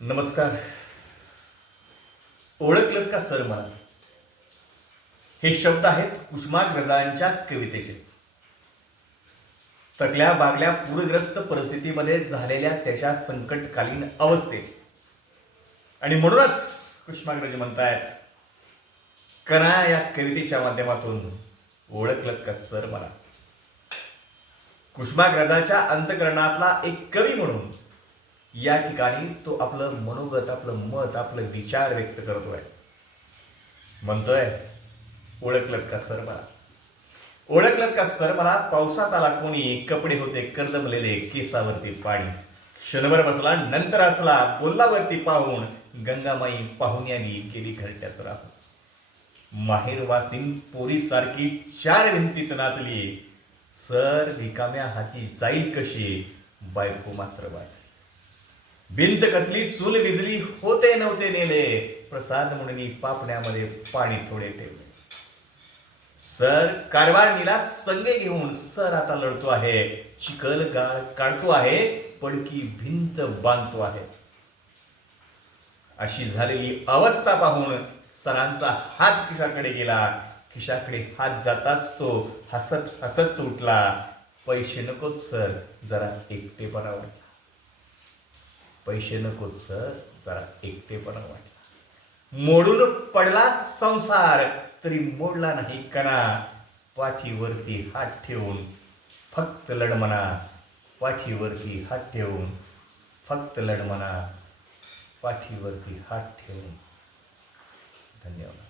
नमस्कार. ओळखलं का सर मला? हे शब्द आहेत कुसुमाग्रजांच्या कवितेचे. तकल्या बागल्या पूरग्रस्त परिस्थितीमध्ये झालेल्या त्याच्या संकटकालीन अवस्थेचे. आणि म्हणूनच कुसुमाग्रज म्हणतायत, कणा या कवितेच्या माध्यमातून ओळखलं का सर मला? कुसुमाग्रजाच्या अंतःकरणातला एक कवी म्हणून या ठिकाणी तो आपलं मनोगत, आपलं मत, आपलं विचार व्यक्त करतोय. म्हणतोय, ओळखलं का सर मला? ओळखलं का सर मला? पावसात आला कोणी, कपडे होते कर्दमलेले, केसावरती पाणी. क्षणभर बसला, नंतर असला, बोललावरती पाहून, गंगामाई पाहुण्यानी केली घरट्यात राहून. माहेरवासीन पोरीसारखी चार भिंतीत नाचली, सर रिकाम्या हाती जाईल कशी, बायको मात्र वाचली. भिंत कचली, चूल विजली, होते नव्हते नेले, प्रसाद म्हणून पापण्यामध्ये पाणी थोडे ठेवले. सर कारभारणीला संगे घेऊन सर आता लढतो आहे, चिखल काढतो आहे, पडकी भिंत बांधतो आहे. अशी झालेली अवस्था पाहून सरांचा हात खिशाकडे गेला. खिशाकडे हात जाताच तो हसत हसत उठला. पैसे नकोत सर, जरा एकटेपणा वाटला. पैसे नकोत सर, जरा एकटेपणा वाटला. मोडून पडला संसार, तरी मोडला नाही कणा. पाठीवरती हात ठेवून फक्त लढमना. पाठीवरती हात ठेवून फक्त लढमना. पाठीवरती हात ठेवून. धन्यवाद.